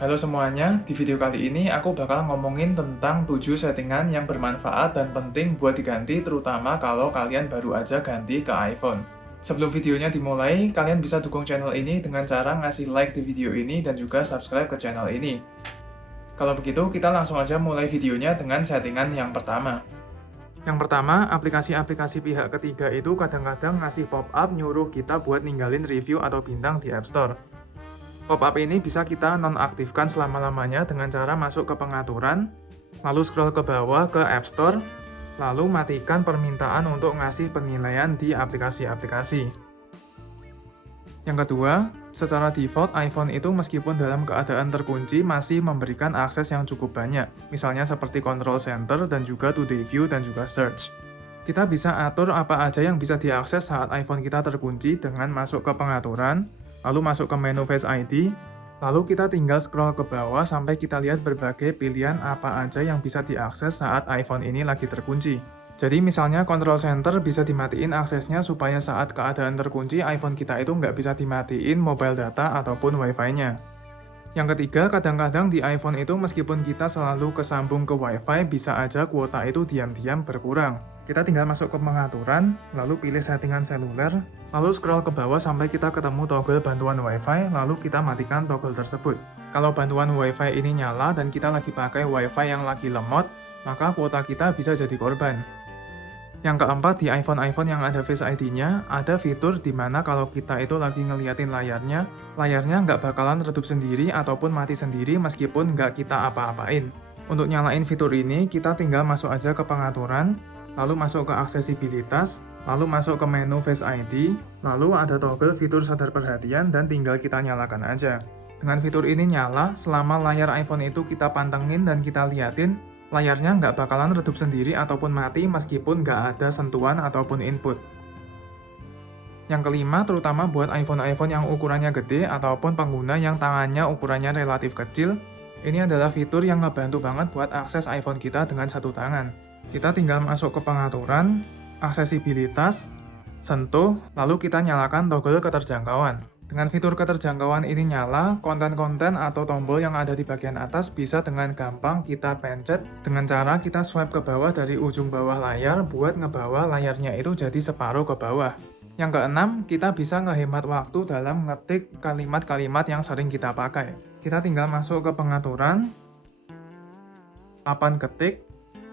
Halo semuanya, di video kali ini aku bakal ngomongin tentang 7 settingan yang bermanfaat dan penting buat diganti terutama kalau kalian baru aja ganti ke iPhone. Sebelum videonya dimulai, kalian bisa dukung channel ini dengan cara ngasih like di video ini dan juga subscribe ke channel ini. Kalau begitu, kita langsung aja mulai videonya dengan settingan yang pertama. Yang pertama, aplikasi-aplikasi pihak ketiga itu kadang-kadang ngasih pop-up nyuruh kita buat ninggalin review atau bintang di App Store. Pop-up ini bisa kita nonaktifkan selama-lamanya dengan cara masuk ke pengaturan, lalu scroll ke bawah ke App Store, lalu matikan permintaan untuk ngasih penilaian di aplikasi-aplikasi. Yang kedua, secara default iPhone itu meskipun dalam keadaan terkunci masih memberikan akses yang cukup banyak, misalnya seperti Control Center dan juga Today View dan juga Search. Kita bisa atur apa aja yang bisa diakses saat iPhone kita terkunci dengan masuk ke pengaturan, lalu masuk ke menu Face ID, lalu kita tinggal scroll ke bawah sampai kita lihat berbagai pilihan apa aja yang bisa diakses saat iPhone ini lagi terkunci. Jadi misalnya Control Center bisa dimatiin aksesnya supaya saat keadaan terkunci iPhone kita itu nggak bisa dimatiin mobile data ataupun Wi-Fi-nya. Yang ketiga, kadang-kadang di iPhone itu meskipun kita selalu kesambung ke Wi-Fi, bisa aja kuota itu diam-diam berkurang. Kita tinggal masuk ke pengaturan, lalu pilih settingan seluler, lalu scroll ke bawah sampai kita ketemu toggle bantuan Wi-Fi, lalu kita matikan toggle tersebut. Kalau bantuan Wi-Fi ini nyala dan kita lagi pakai Wi-Fi yang lagi lemot, maka kuota kita bisa jadi korban. Yang keempat, di iPhone-iPhone yang ada Face ID-nya, ada fitur di mana kalau kita itu lagi ngeliatin layarnya nggak bakalan redup sendiri ataupun mati sendiri meskipun nggak kita apa-apain. Untuk nyalain fitur ini, kita tinggal masuk aja ke pengaturan, lalu masuk ke aksesibilitas, lalu masuk ke menu Face ID, lalu ada toggle fitur sadar perhatian dan tinggal kita nyalakan aja. Dengan fitur ini nyala, selama layar iPhone itu kita pantengin dan kita liatin, layarnya nggak bakalan redup sendiri ataupun mati meskipun nggak ada sentuhan ataupun input. Yang kelima, terutama buat iPhone-iPhone yang ukurannya gede ataupun pengguna yang tangannya ukurannya relatif kecil, ini adalah fitur yang ngebantu banget buat akses iPhone kita dengan satu tangan. Kita tinggal masuk ke pengaturan, aksesibilitas, sentuh, lalu kita nyalakan toggle keterjangkauan. Dengan fitur keterjangkauan ini nyala, konten-konten atau tombol yang ada di bagian atas bisa dengan gampang kita pencet dengan cara kita swipe ke bawah dari ujung bawah layar buat ngebawa layarnya itu jadi separuh ke bawah. Yang keenam, kita bisa ngehemat waktu dalam ngetik kalimat-kalimat yang sering kita pakai. Kita tinggal masuk ke pengaturan, papan ketik,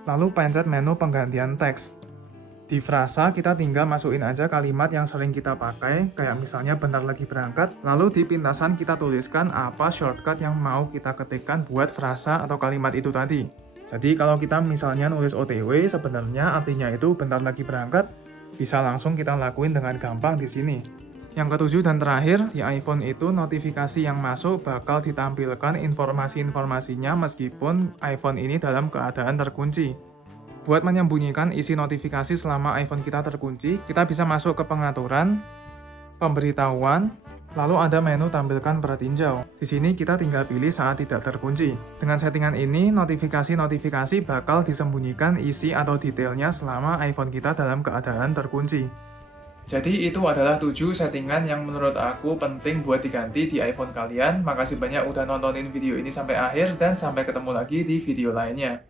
lalu pencet menu penggantian teks. Di frasa, kita tinggal masukin aja kalimat yang sering kita pakai, kayak misalnya bentar lagi berangkat, lalu di pintasan kita tuliskan apa shortcut yang mau kita ketikkan buat frasa atau kalimat itu tadi. Jadi kalau kita misalnya nulis OTW, sebenarnya artinya itu bentar lagi berangkat, bisa langsung kita lakuin dengan gampang di sini. Yang ketujuh dan terakhir, di iPhone itu notifikasi yang masuk bakal ditampilkan informasi-informasinya meskipun iPhone ini dalam keadaan terkunci. Buat menyembunyikan isi notifikasi selama iPhone kita terkunci, kita bisa masuk ke pengaturan, pemberitahuan, lalu ada menu tampilkan pratinjau. Di sini kita tinggal pilih saat tidak terkunci. Dengan settingan ini, notifikasi-notifikasi bakal disembunyikan isi atau detailnya selama iPhone kita dalam keadaan terkunci. Jadi itu adalah 7 settingan yang menurut aku penting buat diganti di iPhone kalian. Makasih banyak udah nontonin video ini sampai akhir dan sampai ketemu lagi di video lainnya.